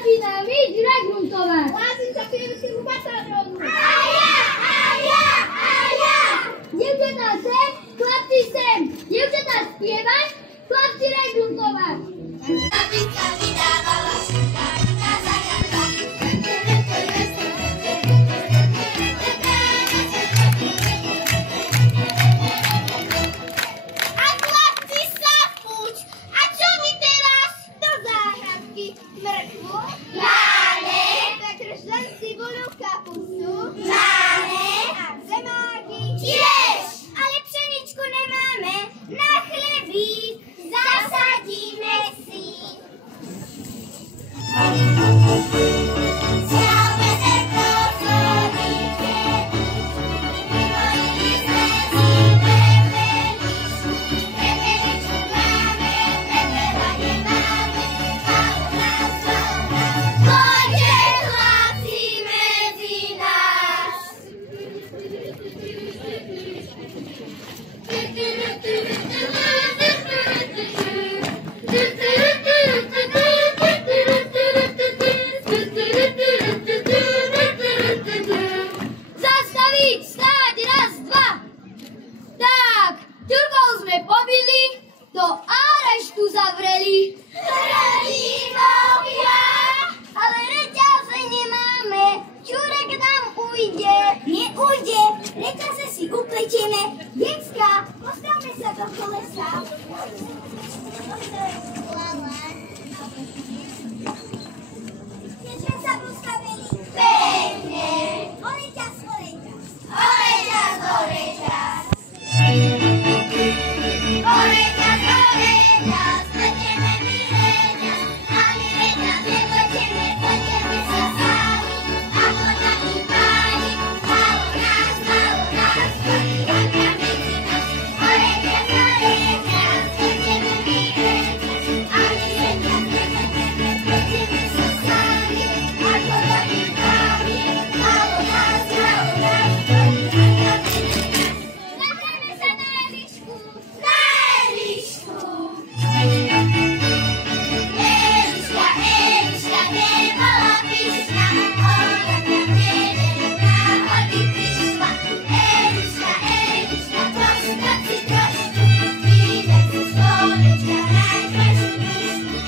Začína byť regruntovať. Hlásim sa k Pievskému batálionu. A ja! Dievčatá sem, chlapci sem. Dievčatá spievať, chlapci regruntovať. Napíska vydávala šuka na zajaca. A chlapci sa púť. A čo mi teraz? Do záhradky. Mrkvu. Máme. Pekržan cibulu, kapustu. Máme. A zemáky. Tiež. Ale pšeničku nemáme. Na chlebík zasadíme si. Zastaviť, stáť, raz, dva. Tak, Turkov sme pobili, do areštu zavreli. Ale reťaze nemáme, Čurek nám ujde. Neujde, reťaze si upletieme. Detská, postavme sa do kolesa. Keď sme sa postavili pekne. Oreťaz, oreťaz. Oreťaz, oreťaz. Oreťaz, oreťaz. Pletieme my reťaz. A my reťaz nepletieme, pletieme sa sami. Ako takí páni. Malo nás, páni vaňa medzi nás. Oreťaz, oreťaz. Pletieme my reťaz. A my reťaz nepletieme, pletieme sa sami. Ako takí páni. Malo nás, páni vaňa medzi nás. Zahrajme sa na Elišku. Na Elišku. Eliška, Eliška, nebola pyšná. Ona k nám jeden náhody prišla. Eliška, Eliška, postav si trošku. Vydaj si stolečka, najkrajšiu dušku.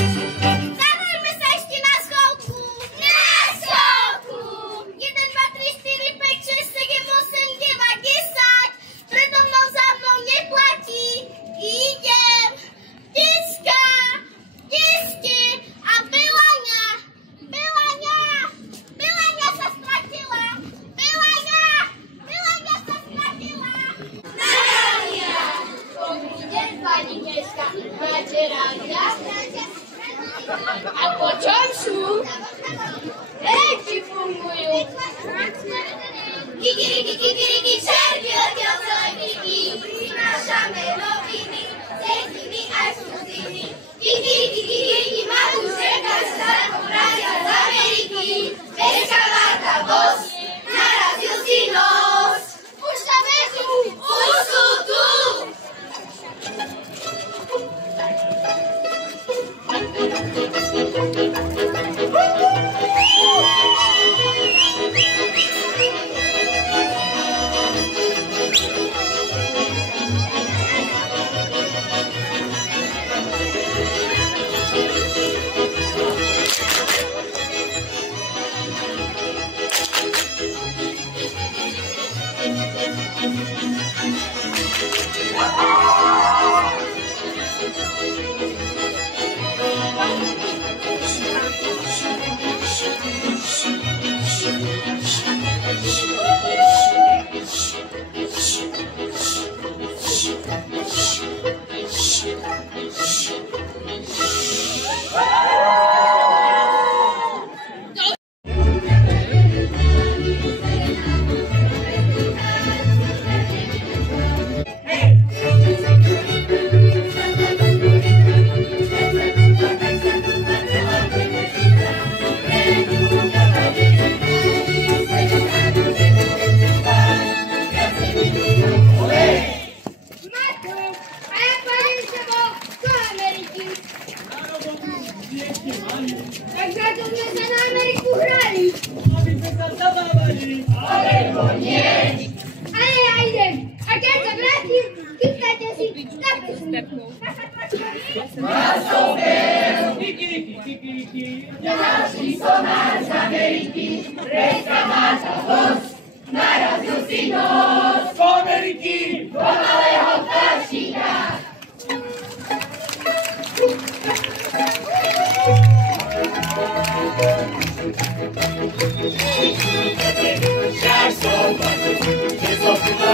Zahrajme sa ešte na schodku. Na schodku. 1, 2, 3, 4, 5, 6, 7, 8, 9, 10. Predo mnou, za mnou neplatí. Idem. Tiska. Tiski. A Belaňa. Belaňa. Belaňa sa stratila. Belaňa. Belaňa sa stratila. Nadia. Dobrý deň, pani Teska. Máte rádia? A po čom sú? Či fungujú. Kikiriki, kikiriki, červy letia celé kiki. Prinášame noviny, cestiny aj cudiny. Kikiriki, kikiriki, Matúšeka z starého rádia z Ameriky. Bežka Marta Bos, narazil si nos. Už sa vezú, už sú tu. Ale ja idem. A keď sa vrátim, chytajte si stepku. Ďalší somáč z Ameriky, dneska máš host, narazil si nos. Z Ameriky, do malého ptáčika. Však som vaši, že som tu na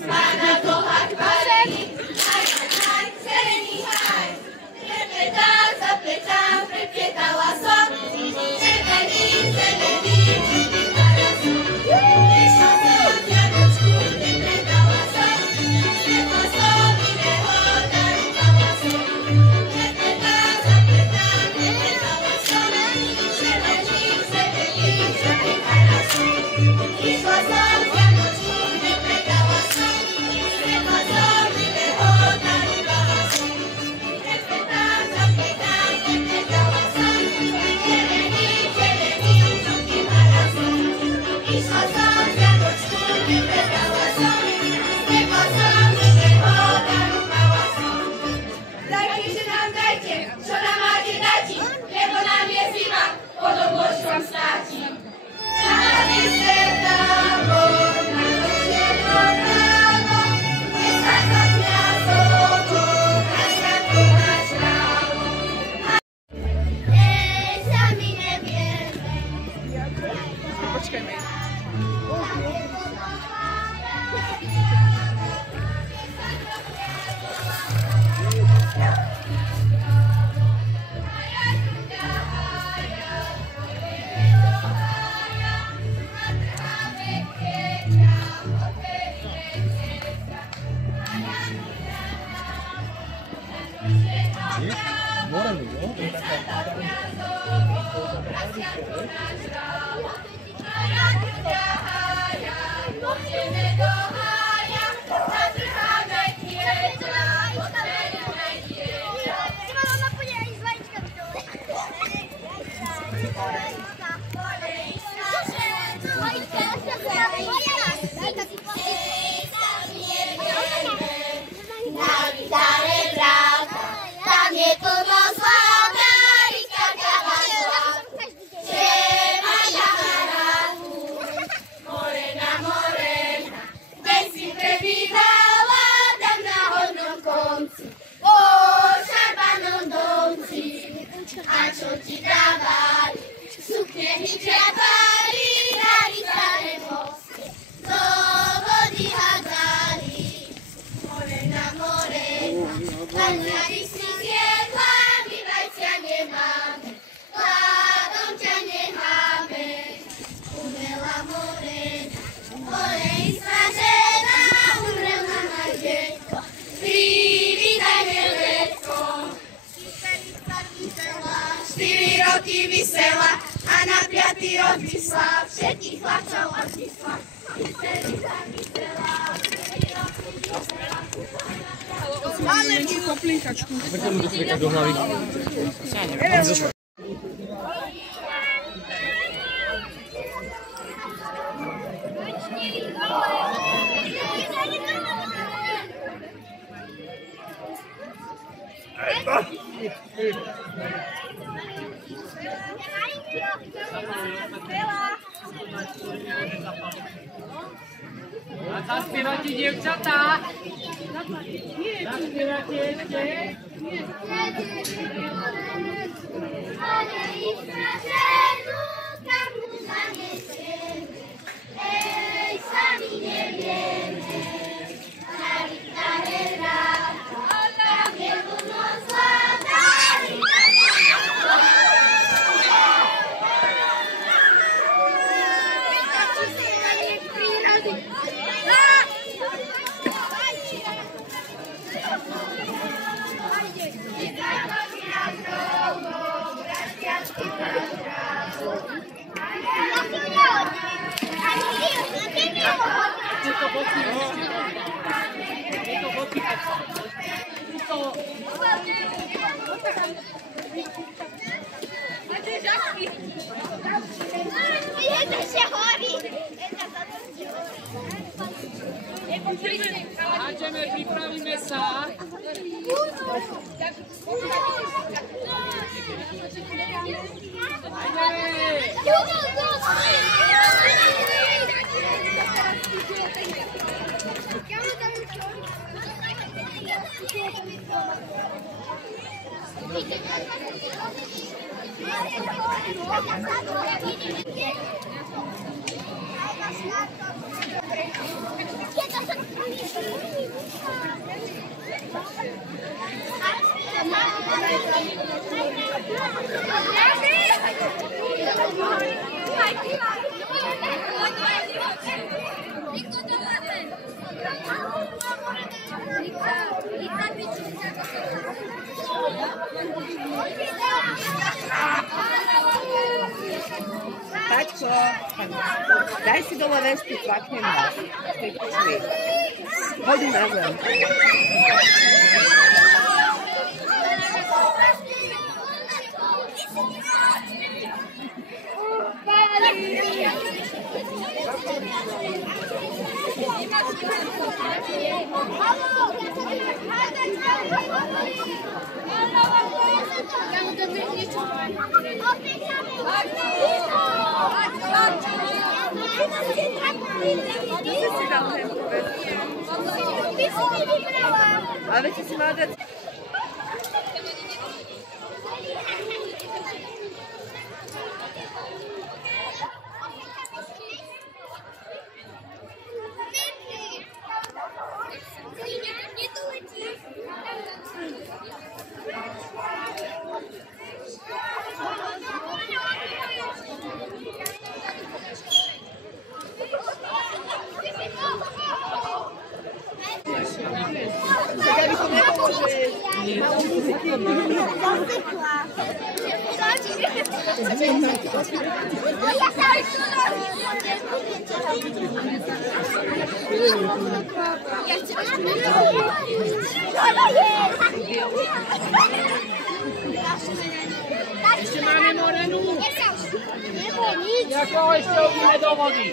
Svetlo A čo ti dávali, sukne vyčerpali, dali staré mosty, do vody hádzali, more na more, hľadali si zjedla, my vajcia nemáme, hladom ťa necháme, umela morena, olej stražená, umrela na detko, privítajme letko. 4 roky vysela a na 5. rok vysla všetkých chlapcov odvysla. Máme menšiu koplíkačku. Preto mu to streka do hlavy. A zaspívate, dievčatá? Zaspívate ešte? Sami nevieme, na gitare hráva, je budno zlatá Háčeme, pripravíme sa. Taťko, daj si dole vesty, tlaknem vás. Hoď na zem. Ale veď si mala dať... Tak aby to nebolo, že Ešte máme Morenu. Jako ešte uvidíme do vody.